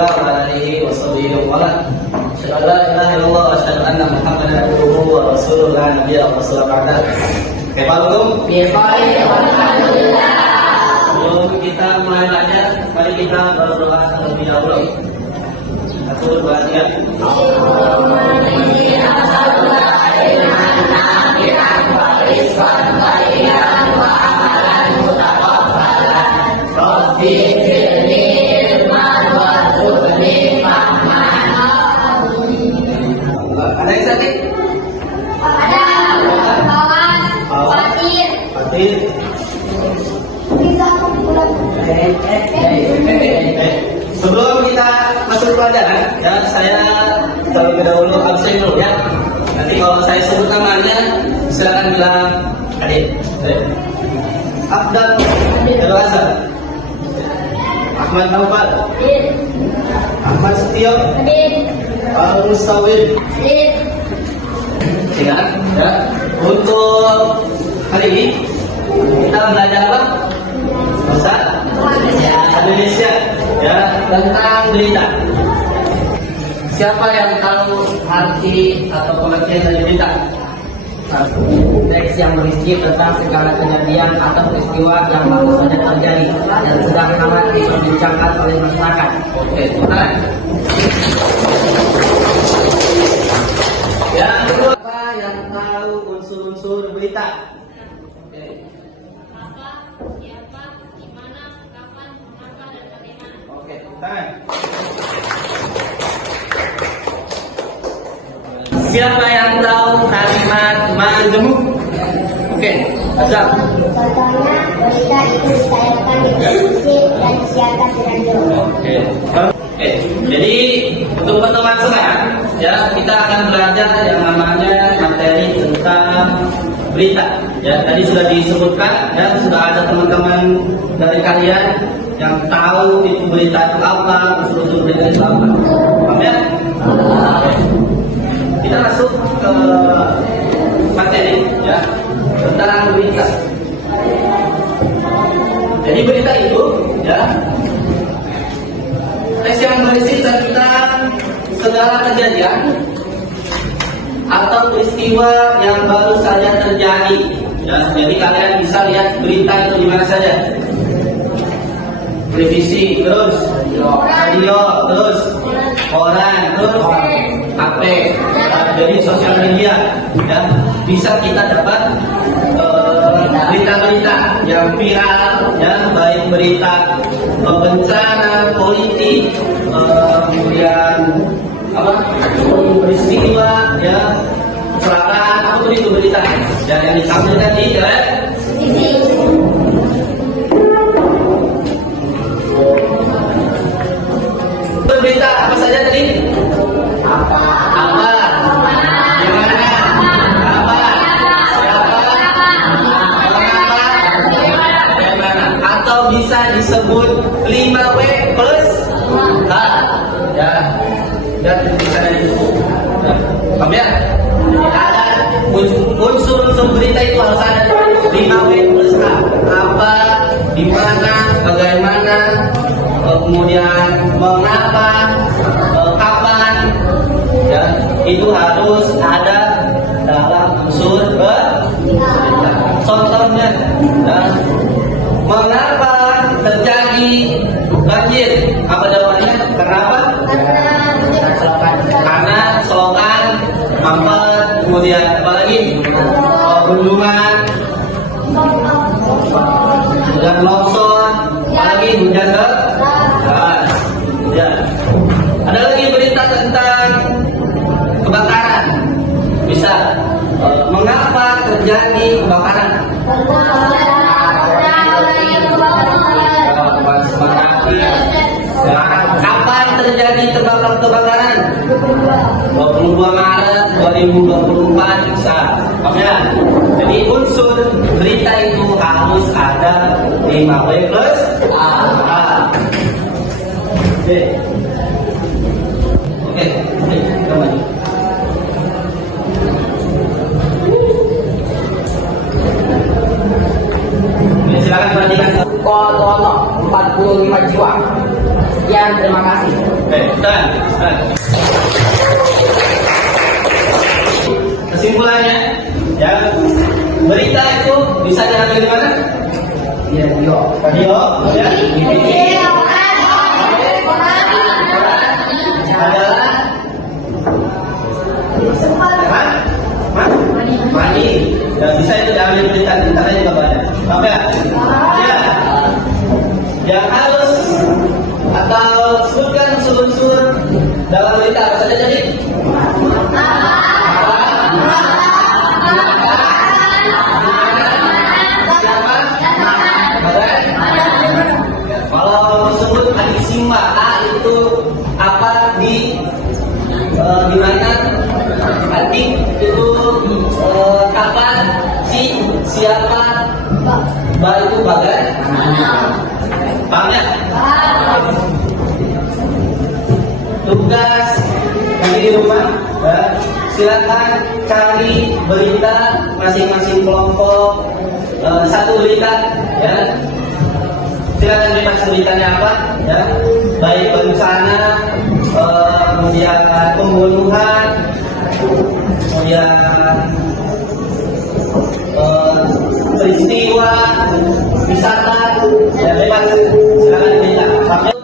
Rasulillah wa ala alihi wa sahbihi wa ala. Asyhadu an la ilaha illallah wa asyhadu anna Muhammadan abduhu wa rasuluhu la nabiyya wa rasulullah. Kaifakum? Alhamdulillah. Sebelum kita mulai belajar, mari kita berdoa terlebih dahulu. Satu, dua, tiga. Allahumma inni as'aluka ilman nafi'an wa rizqan thayyiban wa amalan mutaqabbalan. Rabbi zidni ilman warzuqni fahman. Ada yang sakit? Ada kawan Fatir. Fatir. Bisa pulang. Sebelum kita masuk pelajaran, ya saya terlebih dahulu absen dulu ya. Nanti kalau saya sebut namanya, silakan bilang Adit. Abdul Abdul Hasan, Ahmad Naufal, Ahmad Setio, Al Mustawid. Ingat ya, untuk hari ini kita belajar apa? Bahasa Indonesia ya, tentang berita. Siapa yang tahu arti atau pengertian dari berita? Teks yang berisi tentang segala kejadian atau peristiwa yang baru saja terjadi dan sedang hangat diperbincangkan oleh masyarakat. Oke, sebentar. Yang kedua, apa yang tahu unsur-unsur berita? Oke. Apa, siapa, di mana, kapan, mengapa, dan bagaimana. Oke, tangan. Siapa yang tahu kalimat majemuk? Oke, Azam. Contohnya, berita itu ditayangkan di televisi dan disiarkan di radio. Oke. Oke. Jadi untuk pertemuan saya, ya kita akan belajar yang namanya materi tentang berita. Ya tadi sudah disebutkan, ya sudah ada teman-teman dari kalian yang tahu itu berita itu apa, unsur-unsur berita itu apa. Paham ya? Oke. Kita masuk ke materi, ya tentang berita. Jadi berita itu, ya teks yang berisi tentang segala kejadian atau peristiwa yang baru saja terjadi. Ya, jadi kalian bisa lihat berita itu di mana saja. Televisi, terus radio, terus koran, terus HP. Jadi sosial media, ya bisa kita dapat berita-berita yang viral, ya baik berita bencana, politik, kemudian apa peristiwa, ya kecelakaan, apapun itu berita. Dan yang ditampilkan di televisi. Berita apa saja tadi? Apa? Di mana? Apa? Siapa? Mengapa? Bagaimana? Atau bisa disebut 5W plus H. Ya. Dan bisa disebut. Paham ya? Ada unsur-unsur berita itu harus ada 5W plus H. Apa? Di mana? Bagaimana? Kemudian mengapa, kapan, ya itu harus ada dalam unsur berita. Contohnya, ya, mengapa terjadi banjir? Apa jawabannya? Kenapa? Karena selokan, mampet, kemudian apa lagi? Bendungan, kemudian longsor, apa lagi? Hujan deras. Ya. Ada lagi berita tentang kebakaran. Bisa. Mengapa terjadi kebakaran? Kapan terjadi kebakaran? 22 Maret 2024 bisa. Paham ya? Jadi unsur berita itu harus ada 5W plus A. Oke, kita maju. Silakan perhatikan. Kotono 45 jiwa. Sekian, terima kasih. Oke. Silakan. Kesimpulannya, ya, berita itu bisa diambil di mana? Ya, Radio, ya. Adalah mani. Ya, bisa itu diambil berita di internet juga banyak. Apa ya? Ya. Yang harus atau sebutkan unsur-unsur dalam berita apa saja tadi? Kalau disebut adisimba A itu apa di mana adik itu kapan siapa ba itu bagai paham ya? Tugas di rumah ya, silakan cari berita masing-masing kelompok satu berita ya. Silakan bebas beritanya apa ya, baik bencana, kemudian pembunuhan, kemudian peristiwa wisata ya, bebas silakan berita.